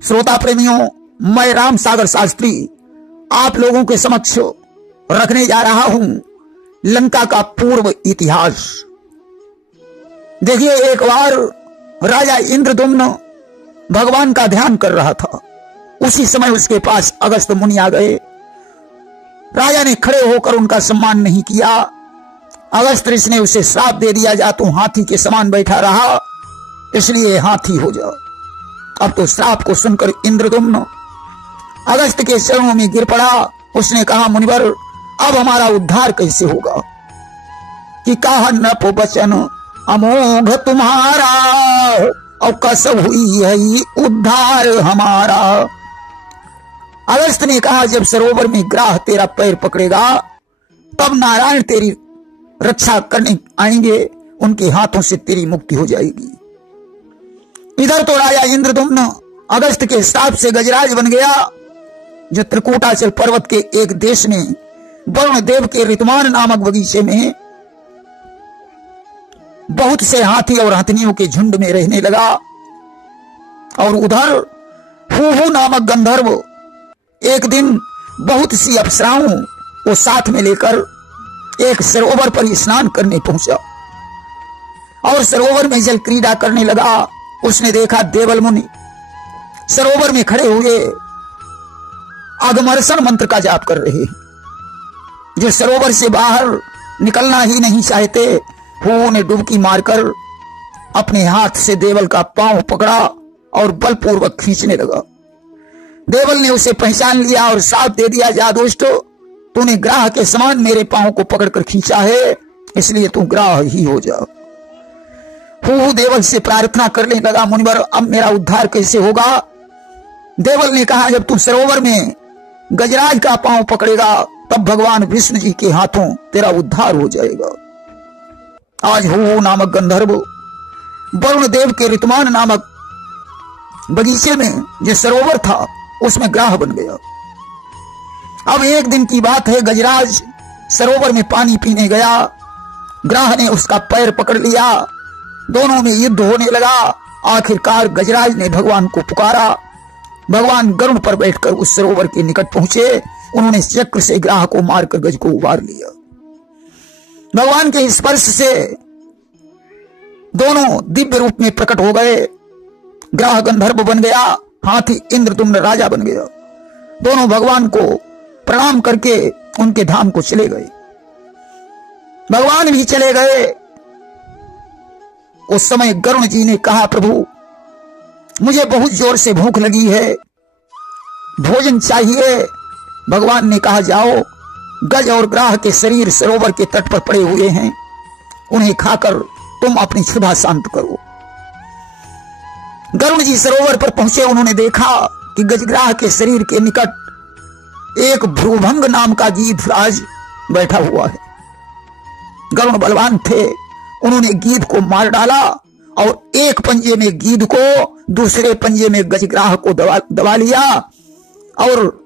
श्रोता प्रेमियों, मैं राम सागर शास्त्री आप लोगों के समक्ष रखने जा रहा हूं लंका का पूर्व इतिहास। देखिए, एक बार राजा इंद्रदुम्न भगवान का ध्यान कर रहा था। उसी समय उसके पास अगस्त्य मुनि आ गए। राजा ने खड़े होकर उनका सम्मान नहीं किया। अगस्त्य ऋषि ने उसे श्राप दे दिया, जा तू हाथी के समान बैठा रहा, इसलिए हाथी हो जा। अब तो श्राप को सुनकर इंद्रदुम्न अगस्त्य के चरणों में गिर पड़ा। उसने कहा, मुनिवर, अब हमारा उद्धार कैसे होगा? कि कहा नप बचन अमोघ तुम्हारा, और कसम हुई है उद्धार हमारा। अगस्त्य ने कहा, जब सरोवर में ग्राह तेरा पैर पकड़ेगा तब नारायण तेरी रक्षा करने आएंगे, उनके हाथों से तेरी मुक्ति हो जाएगी। इधर तो राजा इंद्रदुम्न अगस्त्य के श्राप से गजराज बन गया, जो त्रिकूटाचल पर्वत के एक देश में वरुण देव के ऋतुमान नामक बगीचे में बहुत से हाथी और हथनियों के झुंड में रहने लगा। और उधर हुहु नामक गंधर्व एक दिन बहुत सी अप्सराओं को साथ में लेकर एक सरोवर पर स्नान करने पहुंचा और सरोवर में जल क्रीड़ा करने लगा। उसने देखा देवल मुनि सरोवर में खड़े हुए आगमर्षण मंत्र का जाप कर रहे हैं, जो सरोवर से बाहर निकलना ही नहीं चाहते। हुहु ने डुबकी मारकर अपने हाथ से देवल का पांव पकड़ा और बलपूर्वक खींचने लगा। देवल ने उसे पहचान लिया और श्राप दे दिया, जा दुष्ट, तूने ग्राह के समान मेरे पांव को पकड़कर खींचा है, इसलिए तू ग्राह ही हो जा। हुहु देवल से प्रार्थना करने लगा, मुनिवर, अब मेरा उद्धार कैसे होगा? देवल ने कहा, जब तू सरोवर में गजराज का पांव पकड़ेगा तब भगवान विष्णु जी के हाथों तेरा उद्धार हो जाएगा। आज हुहु नामक गंधर्व वरुण देव के ऋतुमान नामक बगीचे में जो सरोवर था उसमें ग्राह बन गया। अब एक दिन की बात है, गजराज सरोवर में पानी पीने गया। ग्राह ने उसका पैर पकड़ लिया, दोनों में युद्ध होने लगा। आखिरकार गजराज ने भगवान को पुकारा। भगवान गरुड़ पर बैठकर उस सरोवर के निकट पहुंचे। उन्होंने चक्र से ग्राह को मारकर गज को उबार लिया। भगवान के स्पर्श से दोनों दिव्य रूप में प्रकट हो गए। ग्राह गंधर्व बन गया, हाथी इंद्रदुम्न राजा बन गया। दोनों भगवान को प्रणाम करके उनके धाम को चले गए। भगवान भी चले गए। उस समय गरुड़ जी ने कहा, प्रभु, मुझे बहुत जोर से भूख लगी है, भोजन चाहिए। भगवान ने कहा, जाओ, गज और ग्राह के शरीर सरोवर के तट पर पड़े हुए हैं, उन्हें खाकर तुम अपनी क्षुधा शांत करो। गरुड़ जी सरोवर पर पहुंचे। उन्होंने देखा कि गजग्राह के शरीर के निकट एक भ्रूभंग नाम का गीधराज बैठा हुआ है। गरुड़ बलवान थे, उन्होंने गीध को मार डाला और एक पंजे में गीध को, दूसरे पंजे में गजग्राह को दबा लिया और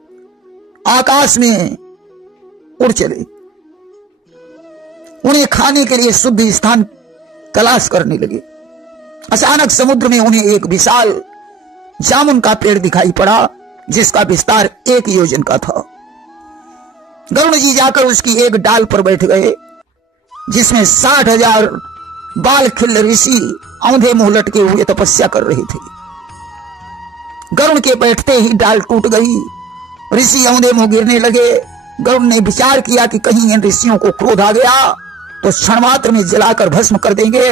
आकाश में उड़ चले। उन्हें खाने के लिए शुद्ध स्थान तलाश करने लगे। अचानक समुद्र में उन्हें एक विशाल जामुन का पेड़ दिखाई पड़ा, जिसका विस्तार 1 योजन का था। गरुड़ जी जाकर उसकी एक डाल पर बैठ गए, जिसमें 60,000 बाल खिल्ल ऋषि औंधे मुंह लटके हुए तपस्या कर रहे थे। गरुड़ के बैठते ही डाल टूट गई, ऋषि औंधे मुंह गिरने लगे। गरुड़ ने विचार किया कि कहीं इन ऋषियों को क्रोध आ गया तो क्षण मात्र में जलाकर भस्म कर देंगे।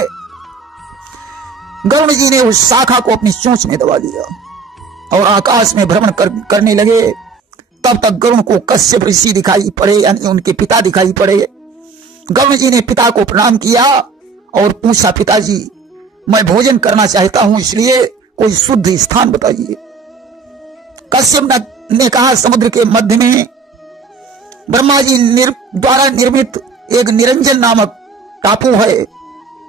गरुड़ जी ने उस शाखा को अपनी चोंच में दबा लिया और आकाश में भ्रमण करने लगे। तब तक गरुड़ को कश्यप ऋषि दिखाई पड़े, यानी उनके पिता दिखाई पड़े। गरुड़ जी ने पिता को प्रणाम किया और पूछा, पिताजी, मैं भोजन करना चाहता हूं, इसलिए कोई शुद्ध स्थान बताइए। कश्यप ने कहा, समुद्र के मध्य में ब्रह्मा जी द्वारा निर्मित एक निरंजन नामक टापू है,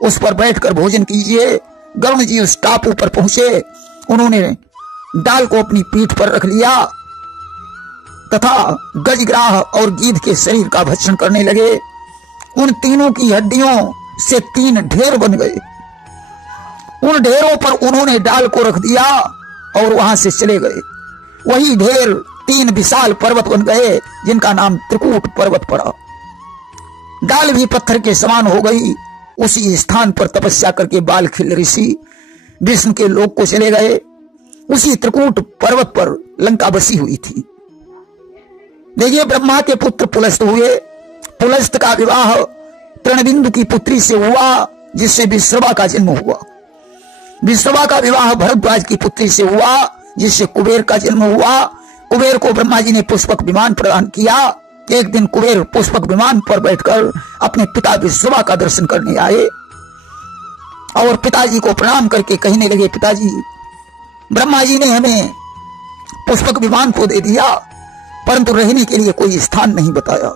उस पर बैठकर भोजन कीजिए। गरुड़ जी उस टापू पर पहुंचे। उन्होंने डाल को अपनी पीठ पर रख लिया तथा गजग्राह और गीध के शरीर का भक्षण करने लगे। उन तीनों की हड्डियों से 3 ढेर बन गए। उन ढेरों पर उन्होंने डाल को रख दिया और वहां से चले गए। वही ढेर 3 विशाल पर्वत बन गए जिनका नाम त्रिकूट पर्वत पड़ा। डाल भी पत्थर के समान हो गई। उसी स्थान पर तपस्या करके बालखिल ऋषि विष्णु के लोक को चले गए। उसी त्रिकूट पर्वत पर लंका बसी हुई थी। देखिए, ब्रह्मा के पुत्र पुलस्त हुए। पुलस्त का विवाह तृणबिंदु की पुत्री से हुआ जिससे विश्रवा का जन्म हुआ। विश्रवा का विवाह भरद्वाज की पुत्री से हुआ जिससे कुबेर का जन्म हुआ। कुबेर को ब्रह्मा जी ने पुष्पक विमान प्रदान किया। एक दिन कुबेर पुष्पक विमान पर बैठकर अपने पिता विश्रवा का दर्शन करने आए और पिताजी को प्रणाम करके कहने लगे, पिताजी, ब्रह्मा जी ने हमें पुष्पक विमान को दे दिया परंतु रहने के लिए कोई स्थान नहीं बताया।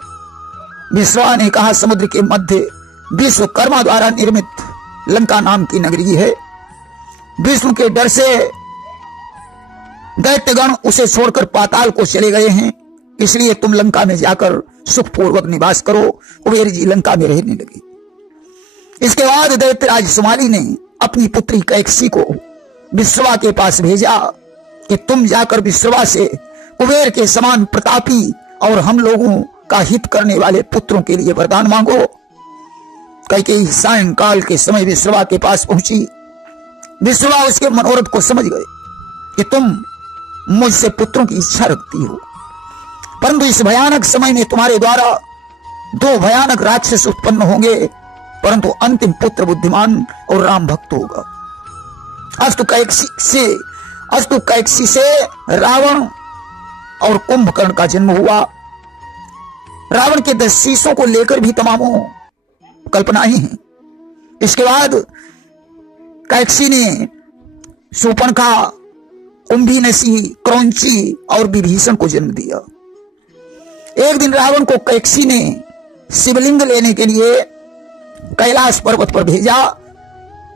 विश्रवा ने कहा, समुद्र के मध्य विश्वकर्मा द्वारा निर्मित लंका नाम की नगरी है। विष्णु के डर से दैत्यगण उसे छोड़कर पाताल को चले गए हैं, इसलिए तुम लंका में जाकर सुखपूर्वक निवास करो। कुबेर जी लंका में रहने लगे। इसके बाद दैत्यराज सुमाली ने अपनी पुत्री कैकसी को विश्रवा के पास भेजा कि तुम जाकर विश्रवा से कुबेर के समान प्रतापी और हम लोगों का हित करने वाले पुत्रों के लिए वरदान मांगो। कैकेयी सायंकाल के समय विश्रवा के पास पहुंची। विश्रवा उसके मनोरथ को समझ गए कि तुम मुझसे पुत्रों की इच्छा रखती हो, परंतु इस भयानक समय में तुम्हारे द्वारा 2 भयानक राक्षस उत्पन्न होंगे, परंतु अंतिम पुत्र बुद्धिमान और राम भक्त होगा। अस्तु कैकसी से रावण और कुंभकर्ण का जन्म हुआ। रावण के 10 शीशों को लेकर भी तमामों कल्पनाएं हैं। इसके बाद कैकसी ने शूर्पणखा, कुंभीनसी, क्रौंची और विभीषण को जन्म दिया। एक दिन रावण को कैकसी ने शिवलिंग लेने के लिए कैलाश पर्वत पर भेजा।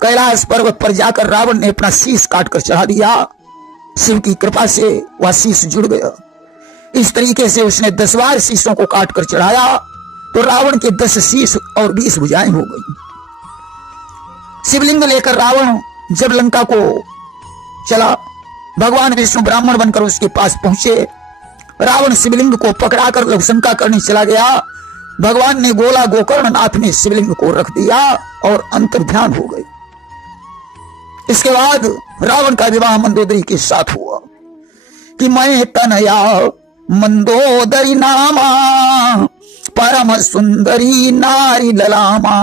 कैलाश पर्वत पर जाकर रावण ने अपना शीश काटकर चढ़ा दिया। शिव की कृपा से वह शीश जुड़ गया। इस तरीके से उसने 10 बार शीशों को काटकर चढ़ाया तो रावण के 10 शीश और 20 भुजाएं हो गई। शिवलिंग लेकर रावण जब लंका को चला, भगवान विष्णु ब्राह्मण बनकर उसके पास पहुंचे। रावण शिवलिंग को पकड़ाकर लघुशंका करने चला गया। भगवान ने गोला गोकर्णनाथ में शिवलिंग को रख दिया और अंतर्ध्यान हो गए। इसके बाद रावण का विवाह मंदोदरी के साथ हुआ कि मैं तनया मंदोदरी नामा परम सुंदरी नारी ललामा।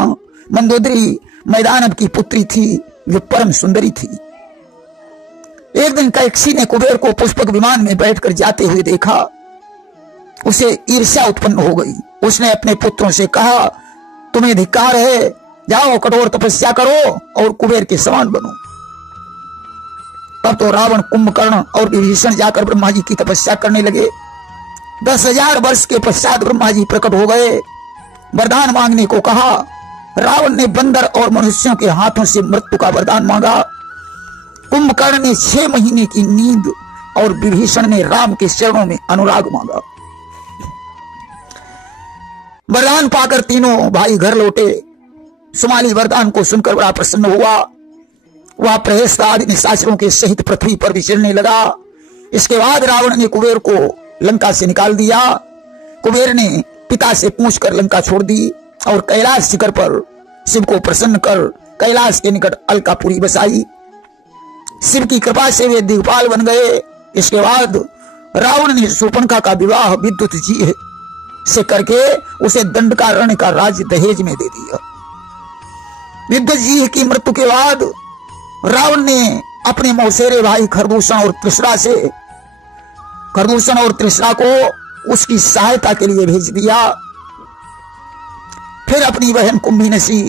मंदोदरी मैदानव की पुत्री थी जो परम सुंदरी थी। एक दिन कैकसी ने कुबेर को पुष्पक विमान में बैठकर जाते हुए देखा। उसे ईर्ष्या उत्पन्न हो गई। उसने अपने पुत्रों से कहा, तुम्हें धिक्कार है, जाओ कठोर तपस्या करो और कुबेर के समान बनो। तब तो रावण, कुंभकर्ण और विभीषण जाकर ब्रह्मा जी की तपस्या करने लगे। 10,000 वर्ष के पश्चात ब्रह्मा जी प्रकट हो गए। वरदान मांगने को कहा। रावण ने बंदर और मनुष्यों के हाथों से मृत्यु का वरदान मांगा। कुंभकर्ण ने 6 महीने की नींद और विभीषण ने राम के चरणों में अनुराग मांगा। वरदान पाकर तीनों भाई घर लौटे। सुमाली वरदान को सुनकर बड़ा प्रसन्न हुआ। वह प्रहेस्ता आदि निशाचरों के सहित पृथ्वी पर विचरने लगा। इसके बाद रावण ने कुबेर को लंका से निकाल दिया। कुबेर ने पिता से पूछकर लंका छोड़ दी और कैलाश शिखर पर शिव को प्रसन्न कर कैलाश के निकट अलकापुरी बसाई। शिव की कृपा से वे दिग्पाल बन गए। इसके बाद रावण ने शूर्पणखा का विवाह विद्युत जी से करके उसे दंडकारण्य का राज्य दहेज में दे दिया। विद्युत जी की मृत्यु के बाद रावण ने अपने मौसेरे भाई खरदूषण और तृष्णा को उसकी सहायता के लिए भेज दिया। फिर अपनी बहन कुंभीनसी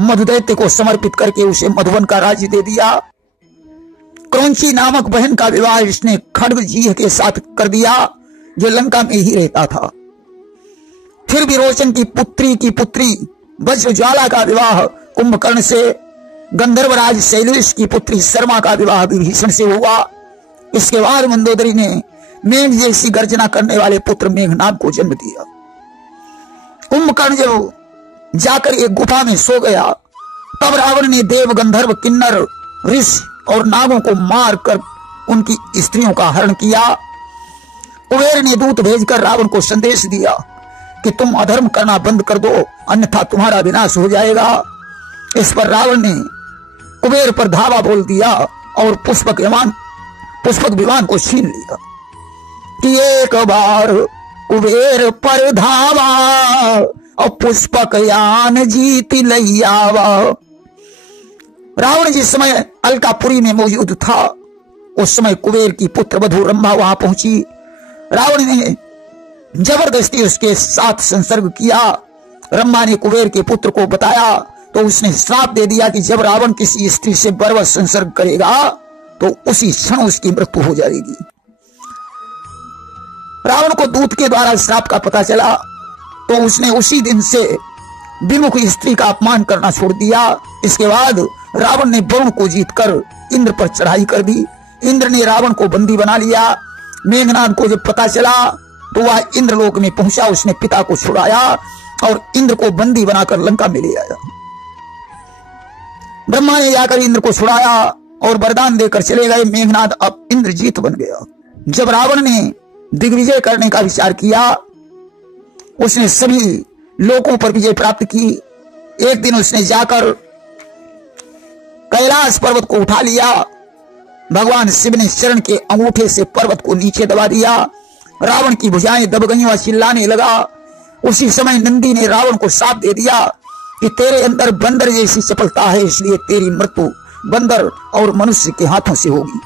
मधुदैत्य को समर्पित करके उसे मधुवन का राज्य दे दिया। क्रौंची नामक बहन का विवाह इसने खड्ग जी के साथ कर दिया जो लंका में ही रहता था। फिर विरोचन की पुत्री वज्रज्वाला का विवाह कुंभकर्ण से, गंधर्वराज शैलेश की पुत्री शर्मा का विवाह विभीषण से हुआ। इसके बाद मंदोदरी ने मेघ जैसी गर्जना करने वाले पुत्र मेघनाद को जन्म दिया। कुंभकर्ण जब जाकर एक गुफा में सो गया तब रावण ने देव, गंधर्व, किन्नर, ऋषि और नागों को मार कर उनकी स्त्रियों का हरण किया। कुबेर ने दूत भेजकर रावण को संदेश दिया कि तुम अधर्म करना बंद कर दो, अन्यथा तुम्हारा विनाश हो जाएगा। इस पर रावण ने कुबेर पर धावा बोल दिया और पुष्पक विमान को छीन लिया कि एक बार कुबेर पर धावा और पुष्पक यान जीत लैयावा। रावण जिस समय अलकापुरी में मौजूद था, उस समय कुबेर की पुत्र वधू रंभा वहां पहुंची। रावण ने जबरदस्ती उसके साथ संसर्ग किया। रंभा ने कुबेर के पुत्र को बताया तो उसने श्राप दे दिया कि जब रावण किसी स्त्री से बर्बर संसर्ग करेगा तो उसी क्षण उसकी मृत्यु हो जाएगी। रावण को दूत के द्वारा श्राप का पता चला तो उसने उसी दिन से विमुख स्त्री का अपमान करना छोड़ दिया। इसके बाद रावण ने वरुण को जीतकर इंद्र पर चढ़ाई कर दी। इंद्र ने रावण को बंदी बना लिया। मेघनाद को जब पता चला तो वह इंद्रलोक में पहुंचा। उसने पिता को छुड़ाया और इंद्र को बंदी बनाकर लंका में ले आया। ब्रह्मा ने जाकर इंद्र को छुड़ाया और वरदान देकर चले गए। मेघनाद अब इंद्रजीत बन गया। जब रावण ने दिग्विजय करने का विचार किया, उसने सभी लोकों पर विजय प्राप्त की। एक दिन उसने जाकर कैलाश पर्वत को उठा लिया। भगवान शिव ने चरण के अंगूठे से पर्वत को नीचे दबा दिया। रावण की भुजाएं दब गईं, वह चिल्लाने लगा। उसी समय नंदी ने रावण को श्राप दे दिया कि तेरे अंदर बंदर जैसी चपलता है, इसलिए तेरी मृत्यु बंदर और मनुष्य के हाथों से होगी।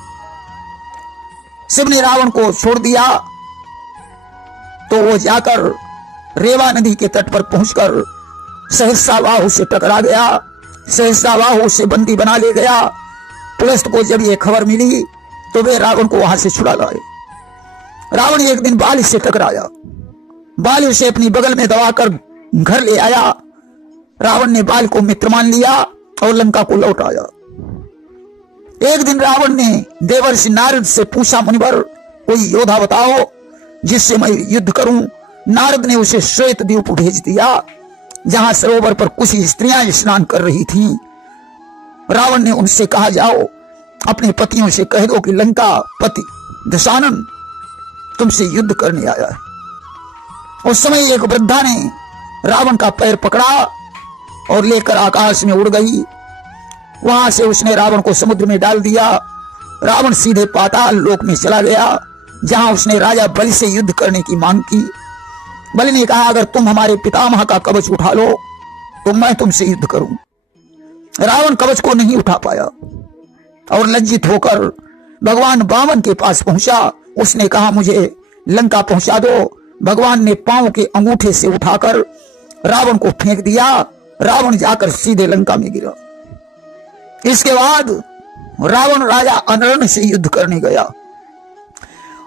शिव ने रावण को छोड़ दिया तो वो जाकर रेवा नदी के तट पर पहुंचकर सहस्राबाहु से टकरा गया। सहस्राबाहु उसे बंदी बना ले गया। पुलस्त को जब ये खबर मिली तो वे रावण को वहां से छुड़ा लाए। रावण एक दिन बाली से टकराया। बाली उसे अपनी बगल में दबाकर घर ले आया। रावण ने बाल को मित्र मान लिया और लंका को लौट आया। एक दिन रावण ने देवर्षि नारद से पूछा, मुनिवर कोई योद्धा बताओ जिससे मैं युद्ध करूं। नारद ने उसे श्वेत द्वीप भेज दिया जहां सरोवर पर कुछ स्त्रियां स्नान कर रही थीं। रावण ने उनसे कहा, जाओ अपने पतियों से कह दो कि लंका पति दशानन तुमसे युद्ध करने आया है। उस समय एक वृद्धा ने रावण का पैर पकड़ा और लेकर आकाश में उड़ गई। वहां से उसने रावण को समुद्र में डाल दिया। रावण सीधे पाताल लोक में चला गया जहां उसने राजा बलि से युद्ध करने की मांग की। बलि ने कहा, अगर तुम हमारे पितामह का कवच उठा लो तो मैं तुमसे युद्ध करूं। रावण कवच को नहीं उठा पाया और लज्जित होकर भगवान वामन के पास पहुंचा। उसने कहा, मुझे लंका पहुंचा दो। भगवान ने पांव के अंगूठे से उठाकर रावण को फेंक दिया। रावण जाकर सीधे लंका में गिरा। इसके बाद रावण राजा अनर्ण से युद्ध करने गया।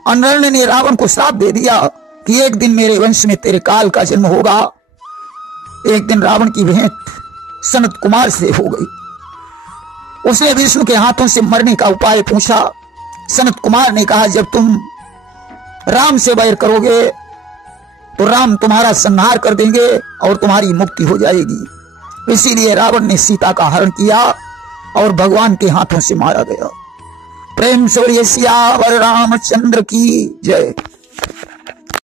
अनर्ण ने रावण को श्राप दे दिया कि एक दिन मेरे वंश में तेरे काल का जन्म होगा। एक दिन रावण की भेंट सनत कुमार से हो गई। उसने विष्णु के हाथों से मरने का उपाय पूछा। सनत कुमार ने कहा, जब तुम राम से वैर करोगे तो राम तुम्हारा संहार कर देंगे और तुम्हारी मुक्ति हो जाएगी। इसीलिए रावण ने सीता का हरण किया और भगवान के हाथों से मारा गया। प्रेम से बोलिए सियावर रामचंद्र की जय।